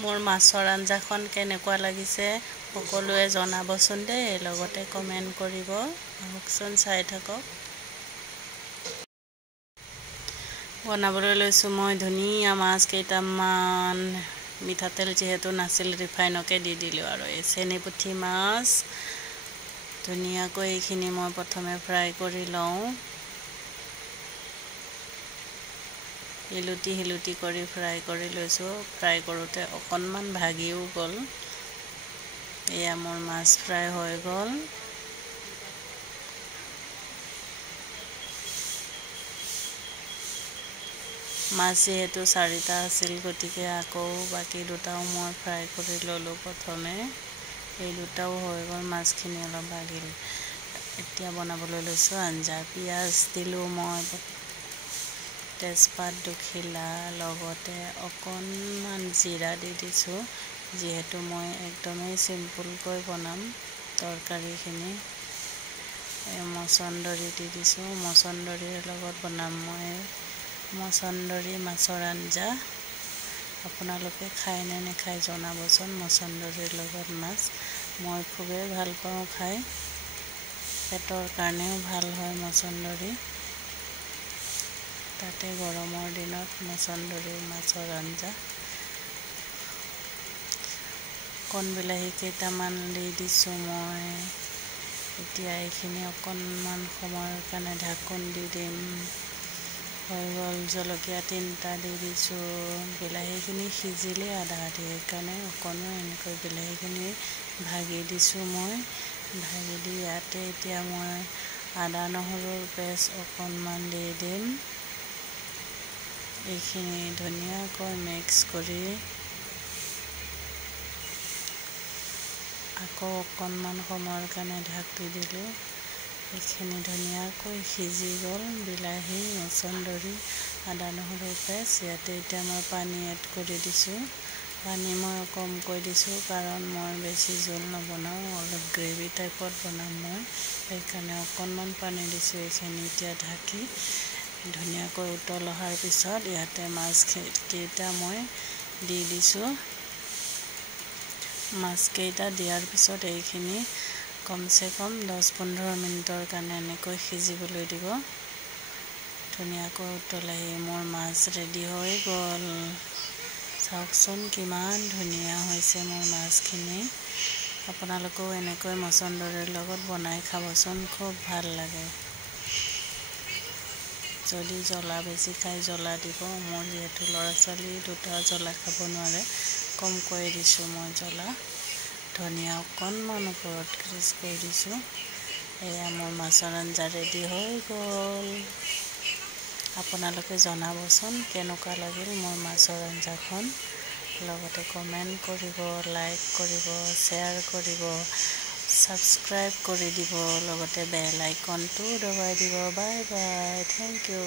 মোৰ মাছৰ আঞ্জাখন কেনেকুৱা লাগিছে সকলোৱে জনাবচোন দেই, লগতে কমেণ্ট কৰিব। আহকচোন চাই থাকক। বনাবলৈ লৈছোঁ মই ধুনীয়া মাছ কেইটামান। মিঠাতেল যিহেতু নাছিল ৰিফাইনকে দি দিলোঁ আৰু এই চেনি পুঠি মাছ ধুনীয়াকৈ এইখিনি মই প্ৰথমে ফ্ৰাই কৰি লওঁ। হিলুটি কৰি ফ্ৰাই কৰি লৈছোঁ। ফ্ৰাই কৰোঁতে অকণমান ভাগিও গ'ল। এয়া মোৰ মাছ ফ্ৰাই হৈ গ'ল। মাছ যিহেতু 4টা আছিল, গতিকে আকৌ বাকী দুটাও মই ফ্ৰাই কৰি ল'লোঁ প্ৰথমে। এই দুটাও হৈ গ'ল, মাছখিনি অলপ ভাগিল। এতিয়া বনাবলৈ লৈছোঁ আঞ্জা। পিঁয়াজ দিলোঁ মই, তেজপাত দুখিলা, লগতে অকণমান জিৰা দি দিছোঁ। যিহেতু মই একদমেই চিম্পুলকৈ বনাম তৰকাৰীখিনি। মছন্দৰী দি দিছোঁ। মছন্দৰীৰ লগত বনাম মই মছন্দৰী মাছৰ আঞ্জা। আপোনালোকে খায় নে নেখায় জনাবচোন। মছন্দৰীৰ লগত মাছ মই খুবেই ভাল পাওঁ খাই। পেটৰ কাৰণেও ভাল হয় মছন্দৰী। তাতে গৰমৰ দিনত মছন্দৰী মাছৰ আঞ্জা। কণবিলাহী কেইটামান দি দিছোঁ মই। এতিয়া এইখিনি অকণমান সময়ৰ কাৰণে ঢাকোন দি দিম। হৈ গ'ল। জলকীয়া 3টা দি দিছোঁ। বিলাহীখিনি সিজিলে আধা আধি, সেইকাৰণে অকণমান এনেকৈ বিলাহীখিনি ভাগি দিছোঁ মই। ভাগি দি ইয়াতে এতিয়া মই আদা নহৰুৰ পেষ্ট অকণমান দি দিম। এইখিনি ধুনীয়াকৈ মিক্স কৰি আকৌ অকণমান সময়ৰ কাৰণে ঢাকি দিলোঁ। এইখিনি ধুনীয়াকৈ সিজি গ'ল। বিলাহী, মছন্দৰী, আদা নহৰুৰ পেষ্ট। ইয়াতে এতিয়া মই পানী এড কৰি দিছোঁ। পানী মই কমকৈ দিছোঁ, কাৰণ মই বেছি জোল নবনাওঁ, অলপ গ্ৰেভি টাইপত বনাম মই। সেইকাৰণে অকণমান পানী দিছোঁ। এইখিনি এতিয়া ঢাকি ধুনীয়াকৈ উতল অহাৰ পিছত ইয়াতে মাছকেইটা মই দি দিছোঁ। মাছকেইটা দিয়াৰ পিছত এইখিনি কমচে কম 10-15 মিনিটৰ কাৰণে এনেকৈ সিজিবলৈ দিব। ধুনীয়াকৈ উতল আহি মোৰ মাছ ৰেডি হৈ গ'ল। চাওকচোন কিমান ধুনীয়া হৈছে মোৰ মাছখিনি। আপোনালোকেও এনেকৈ মছন্দৰীৰ লগত বনাই খাবচোন, খুব ভাল লাগে। যদি জ্বলা বেছি খাই জ্বলা দিব। মোৰ যিহেতু ল'ৰা-ছোৱালী দুটা জ্বলা খাব নোৱাৰে, কমকৈ দিছোঁ মই জ্বলা। ধনিয়া অকণমান ওপৰত ক্ৰাছ কৰি দিছোঁ। এয়া মোৰ মাছৰ আঞ্জা ৰেডি হৈ গ'ল। আপোনালোকে জনাবচোন কেনেকুৱা লাগিল মোৰ মাছৰ আঞ্জাখন। লগতে কমেণ্ট কৰিব, লাইক কৰিব, শ্বেয়াৰ কৰিব, ছাবস্ক্ৰাইব কৰি দিব, লগতে বেল আইকনটো দবাই দিব। Bye bye, thank U.